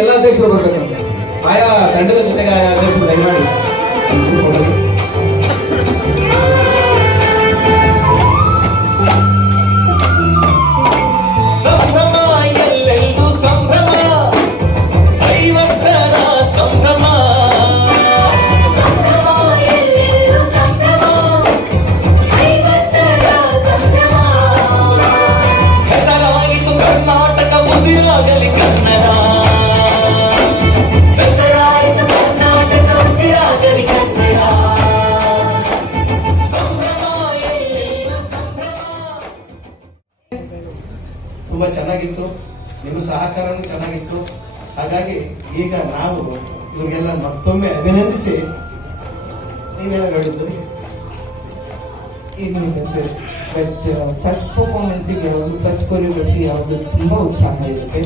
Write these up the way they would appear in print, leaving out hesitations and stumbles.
ಎಲ್ಲ ಅಧ್ಯಕ್ಷರು ಬರ್ಬೇಕಂತೆ ಆಯಾ ತಂಡದ ಜೊತೆಗೆ ಆಯಾ ಅಧ್ಯಕ್ಷರು ದಯಮಾಡಿ ತುಂಬ ಚೆನ್ನಾಗಿತ್ತು, ನಿಮ್ಮ ಸಹಕಾರನೂ ಚೆನ್ನಾಗಿತ್ತು. ಹಾಗಾಗಿ ಈಗ ನಾವು ಇವಾಗೆಲ್ಲ ಮತ್ತೊಮ್ಮೆ ಅಭಿನಂದಿಸಿ ನೀವೇನೋ ಹೇಳಿದ್ರಿ ಏನಿಲ್ಲ ಸರ್. ಬಟ್ ಫಸ್ಟ್ ಪರ್ಫಾರ್ಮೆನ್ಸಿಗೆ ಒಂದು ಫಸ್ಟ್ ಕೊರಿಯೋಗ್ರಫಿ ಯಾವುದು ತುಂಬ ಉತ್ಸಾಹ ಇರುತ್ತೆ.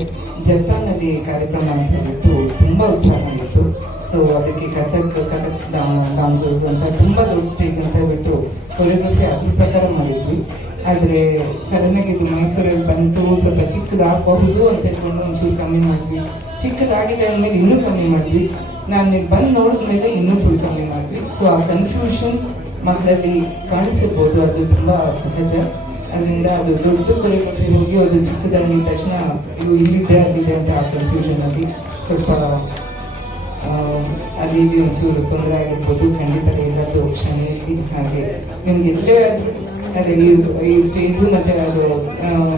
ಜಪಾನಲ್ಲಿ ಕಾರ್ಯಕ್ರಮ ಅಂತ ಹೇಳ್ಬಿಟ್ಟು ತುಂಬ ಉತ್ಸಾಹ ಇತ್ತು. ಸೊ ಅದಕ್ಕೆ ಕಥಕ್ ಡಾನ್ಸರ್ಸ್ ಅಂತ ತುಂಬ ದೊಡ್ಡ ಸ್ಟೇಜ್ ಅಂತ ಹೇಳ್ಬಿಟ್ಟು ಕೊರಿಯೋಗ್ರಫಿ ಅದ್ರ ಪ್ರಕಾರ ಮಾಡಿದ್ವಿ. ಆದರೆ ಸಡನ್ನಾಗಿ ಇದು ಮೈಸೂರಲ್ಲಿ ಬಂತು, ಸ್ವಲ್ಪ ಚಿಕ್ಕದಾಗಬಹುದು ಅಂತ ಹೇಳ್ಕೊಂಡು ಒಂಚೂರು ಕಮ್ಮಿ ಮಾಡಿದ್ವಿ. ಚಿಕ್ಕದಾಗಿದೆ ಅಂದಮೇಲೆ ಇನ್ನೂ ಕಮ್ಮಿ ಮಾಡಿದ್ವಿ. ನಾನು ಬಂದು ನೋಡಿದ್ಮೇಲೆ ಇನ್ನೂ ಫುಲ್ ಕಮ್ಮಿ ಮಾಡಿದ್ವಿ. ಸೊ ಆ ಕನ್ಫ್ಯೂಷನ್ ಮಕ್ಕಳಲ್ಲಿ ಕಾಣಿಸಿರ್ಬೋದು, ಅದು ತುಂಬ ಸಹಜ. ಅದರಿಂದ ಅದು ದೊಡ್ಡ ಕೊರಿಯೋಗ್ರಫಿ ಹೋಗಿ ಅದು ಚಿಕ್ಕದಾಗಿದ ತಕ್ಷಣ ಇದು ಇಲ್ಲಿದೆ ಆಗಿದೆ ಅಂತ ಆ ಕನ್ಫ್ಯೂಷನಲ್ಲಿ ಸ್ವಲ್ಪ ಅಲ್ಲಿ ಒಂಚೂರು ತೊಂದರೆ ಆಗಿರ್ಬೋದು. ಖಂಡಿತ ಎಲ್ಲರದ್ದು ಕ್ಷಮೆಯಲ್ಲಿ. ಹಾಗೆ ನಿಮ್ಗೆ ಎಲ್ಲೇ ಆದರೂ ಅದೇ ಈ ಸ್ಟೇಜು ಮತ್ತು ಅದು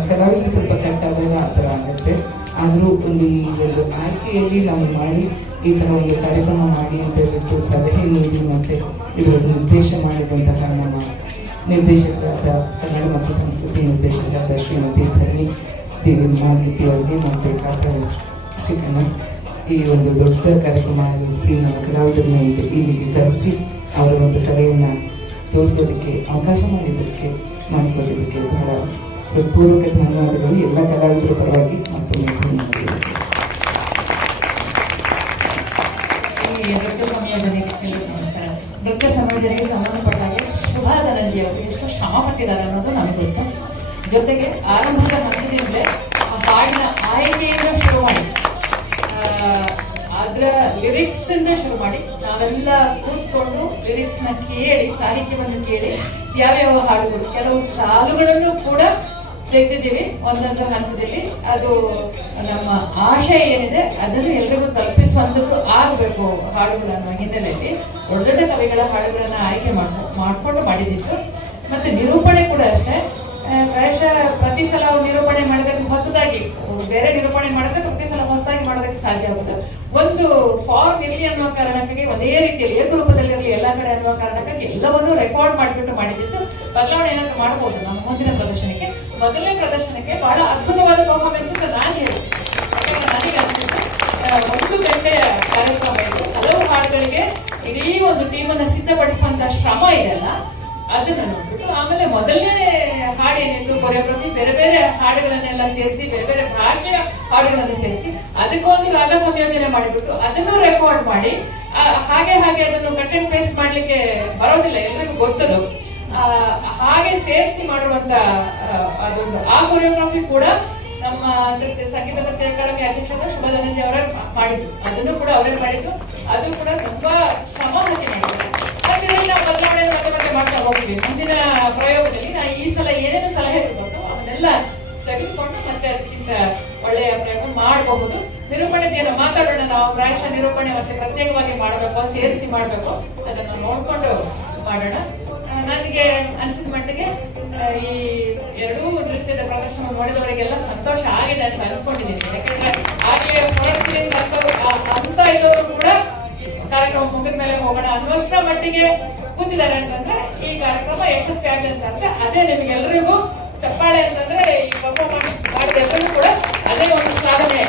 ಕಲಾವಿದರು ಸ್ವಲ್ಪ ಕಟ್ ಆದಾಗ ಆ ಥರ ಆಗುತ್ತೆ. ಆದರೂ ಒಂದು ಈ ಒಂದು ಆಯ್ಕೆಯಲ್ಲಿ ನಾವು ಮಾಡಿ ಈ ಥರ ಒಂದು ಕಾರ್ಯಕ್ರಮ ಮಾಡಿ ಅಂತ ಹೇಳ್ಬಿಟ್ಟು ಸಲಹೆ ನೀಡಿ ಮತ್ತು ಇದರ ನಿರ್ದೇಶ ಮಾಡಿದಂತಹ ನಮ್ಮ ನಿರ್ದೇಶಕರಾದ ಕನ್ನಡ ಮತ್ತು ಸಂಸ್ಕೃತಿ ನಿರ್ದೇಶಕರಾದ ಶ್ರೀಮತಿ ಧರಣಿ ಮಾಗಿತಿ ಅವರಿಗೆ ಮತ್ತು ಕಾಕ ಚಿಕ್ಕಣ್ಣ ಈ ಒಂದು ದೊಡ್ಡ ಕಾರ್ಯಕ್ರಮ ಆಯೋಜಿಸಿ ನಮ್ಮ ಕಲಾವಿದರನ್ನ ಇಲ್ಲಿಗೆ ಕರೆಸಿ ಅವರ ಒಂದು ಕಲೆಯನ್ನು ತೋರಿಸೋದಕ್ಕೆ ಅವಕಾಶ ಮಾಡಿಕೊಡೋದಕ್ಕೆ ಬಹಳ ಹೃತ್ಪೂರ್ವಕ ಧನ್ಯವಾದಗಳು ಎಲ್ಲ ಕಲಾವಿದರ ಪರವಾಗಿ ಮತ್ತೊಮ್ಮೆ ಧನ್ಯವಾದಗಳು. ನೃತ್ಯ ಸಂಯೋಜನೆಗೆ ಸಂಬಂಧಪಟ್ಟಾಗೆ ಶುಭಾ ಧನಂಜಿ ಅವರು ಎಷ್ಟು ಶ್ರಮ ಪಟ್ಟಿದ್ದಾರೆ ಅನ್ನೋದು ನಮಗೆ ಗೊತ್ತು. ಜೊತೆಗೆ ಆರಂಭದ ಹಂತದಿಂದಲೇ ಹಾಡಿನ ಆಯ್ಕೆಯಿಂದ ಶುರು ಮಾಡಿ ಅದರ ಲಿರಿಕ್ಸ್ ಇಂದ ಶುರು ಮಾಡಿ ನಾವೆಲ್ಲ ಕೂತ್ಕೊಂಡು ಲಿರಿಕ್ಸ್ ನ ಕೇಳಿ, ಸಾಹಿತ್ಯವನ್ನು ಕೇಳಿ ಯಾವ್ಯಾವ ಹಾಡುಗಳು, ಕೆಲವು ಸಾಲುಗಳನ್ನು ಕೂಡ ತೆಗೆದಿದ್ದೀವಿ ಒಂದೊಂದು ಹಂತದಲ್ಲಿ. ಅದು ನಮ್ಮ ಆಶಯ ಏನಿದೆ ಅದನ್ನು ಎಲ್ರಿಗೂ ತಲುಪಿಸುವಂಥದ್ದು ಆಗಬೇಕು ಹಾಡುಗಳು ಅನ್ನೋ ಹಿನ್ನೆಲೆಯಲ್ಲಿ ದೊಡ್ಡ ದೊಡ್ಡ ಕವಿಗಳ ಹಾಡುಗಳನ್ನ ಆಯ್ಕೆ ಮಾಡ್ಕೊಂಡು ಮಾಡಿದಿತ್ತು. ಮತ್ತೆ ನಿರೂಪಣೆ ಕೂಡ ಅಷ್ಟೇ. ಪ್ರಾಯಶಃ ಪ್ರತಿ ಸಲ ನಿರೂಪಣೆ ಮಾಡೋದಕ್ಕೆ ಹೊಸದಾಗಿ ಬೇರೆ ನಿರೂಪಣೆ ಮಾಡಿದ್ರೆ ಪ್ರತಿ ಸಲ ಹೊಸದಾಗಿ ಮಾಡೋದಕ್ಕೆ ಸಾಧ್ಯ ಆಗುತ್ತೆ. ಒಂದು ಫಾರ್ಮ್ ಇರಲಿ ಅನ್ನೋ ಕಾರಣಕ್ಕಾಗಿ ಒಂದೇ ರೀತಿಯಲ್ಲಿ ಏಕರೂಪದಲ್ಲಿರಲಿ ಎಲ್ಲ ಕಡೆ ಅನ್ನೋ ಕಾರಣಕ್ಕಾಗಿ ಎಲ್ಲವನ್ನೂ ರೆಕಾರ್ಡ್ ಮಾಡಿಬಿಟ್ಟು ಮಾಡಿದ್ದು. ಬದಲಾವಣೆ ಏನಾದ್ರು ಮಾಡಬಹುದು ನಮ್ಮ ಮುಂದಿನ ಪ್ರದರ್ಶನಕ್ಕೆ. ಮೊದಲನೇ ಪ್ರದರ್ಶನಕ್ಕೆ ಬಹಳ ಅದ್ಭುತವಾದ ಪರ್ಫಾರ್ಮೆನ್ಸ್ ಅಂತ ನಾನು ಹೇಳಿದೆ. ಯಾಕಂದ್ರೆ ನನಗೆ ಅನಿಸಿದ್ದು 1 ಗಂಟೆಯ ಕಾರ್ಯಕ್ರಮ ಇದು. ಹಲವು ಹಾಡುಗಳಿಗೆ ಇಡೀ ಒಂದು ಟೀಮನ್ನು ಸಿದ್ಧಪಡಿಸುವಂತಹ ಶ್ರಮ ಇದೆಯಲ್ಲ, ಅದನ್ನ ನೋಡ್ಬಿಟ್ಟು ಆಮೇಲೆ ಮೊದಲನೇ ಹಾಡು ಏನಿತ್ತು ಕೊರಿಯೋಗ್ರಫಿ, ಬೇರೆ ಬೇರೆ ಹಾಡುಗಳನ್ನೆಲ್ಲ ಸೇರಿಸಿ, ಬೇರೆ ಬೇರೆ ಭಾಷೆಯ ಹಾಡುಗಳನ್ನು ಸೇರಿಸಿ ಅದಕ್ಕೊಂದು ರಾಗ ಸಂಯೋಜನೆ ಮಾಡಿಬಿಟ್ಟು ಅದನ್ನು ರೆಕಾರ್ಡ್ ಮಾಡಿ ಹಾಗೆ ಅದನ್ನು ಕಟ್ ಅಂಡ್ ಪೇಸ್ಟ್ ಮಾಡ್ಲಿಕ್ಕೆ ಬರೋದಿಲ್ಲ, ಎಲ್ರಿಗೂ ಗೊತ್ತದು. ಹಾಗೆ ಸೇರಿಸಿ ಮಾಡುವಂತ ಅದೊಂದು ಆ ಕೊರಿಯೋಗ್ರಫಿ ಕೂಡ ನಮ್ಮ ಸಂಗೀತ ನೃತ್ಯ ಅಕಾಡೆಮಿ ಅಧ್ಯಕ್ಷರಾದ ಶುಭಾ ಧನಂಜಿ ಅವರೇ ಮಾಡಿದ್ದು. ಅದನ್ನು ಕೂಡ ಅವರೇ ಮಾಡಿದ್ದು. ಅದು ಕೂಡ ತುಂಬಾ ಶ್ರಮ ಹಾಕಿ ಮಾಡಿದ್ದಾರೆ. ಮತ್ತೆ ನಾವು ಬದಲಾವಣೆ ಮತ್ತೆ ಮಾಡ್ತಾ ಹೋಗ್ತೀವಿ. ಮುಂದಿನ ಪ್ರಯೋಗದಲ್ಲಿ ನಾವು ಈ ಸಲ ಏನೇನು ಸಲಹೆಗಳು ಬರ್ತವೋ ಅವನ್ನೆಲ್ಲ ತೆಗೆದುಕೊಂಡು ಮತ್ತೆ ಅದಕ್ಕಿಂತ ಒಳ್ಳೆಯ ಪ್ರಯೋಗ ಮಾಡಬಹುದು. ನಿರೂಪಣೆದೇನೋ ಮಾತಾಡೋಣ ನಾವು. ಪ್ರಾಯಶಃ ನಿರೂಪಣೆ ಮತ್ತೆ ಪ್ರತ್ಯೇಕವಾಗಿ ಮಾಡಬೇಕು, ಸೇರಿಸಿ ಮಾಡಬೇಕು, ಅದನ್ನು ನೋಡ್ಕೊಂಡು ಮಾಡೋಣ. ನನಗೆ ಅನಿಸಿದ ಮಟ್ಟಿಗೆ ಈ ಎರಡೂ ನೃತ್ಯದ ಪ್ರದರ್ಶನ ನೋಡಿದವರಿಗೆಲ್ಲ ಸಂತೋಷ ಆಗಿದೆ ಅಂತ ಅನ್ಕೊಂಡಿದ್ದೀನಿ. ಯಾಕಂದ್ರೆ ಆಗಲೇ ಹೊರಡ್ತೀನಿ ಅಂತ ಇರೋರು ಕೂಡ ಕಾರ್ಯಕ್ರಮ ಮುಗಿದ ಮೇಲೆ ಹೋಗೋಣ ಅನ್ನೋಷ್ಟರ ಮಟ್ಟಿಗೆ ಕೂತಿದ್ದಾರೆ ಅಂತಂದ್ರೆ ಈ ಕಾರ್ಯಕ್ರಮ ಯಶಸ್ವಿ ಆಗಿದೆ ಅಂತ ಅಂದ್ರೆ ಅದೇ ನಿಮ್ಗೆಲ್ರಿಗೂ ಚಪ್ಪಾಳೆ ಅಂತಂದ್ರೆ ಈ ಪರ್ಫಾರ್ಮೆನ್ಸ್ ಮಾಡಿದ ಎಲ್ಲರಿಗೂ ಕೂಡ ಅದೇ ಒಂದು ಸಾಧನೆ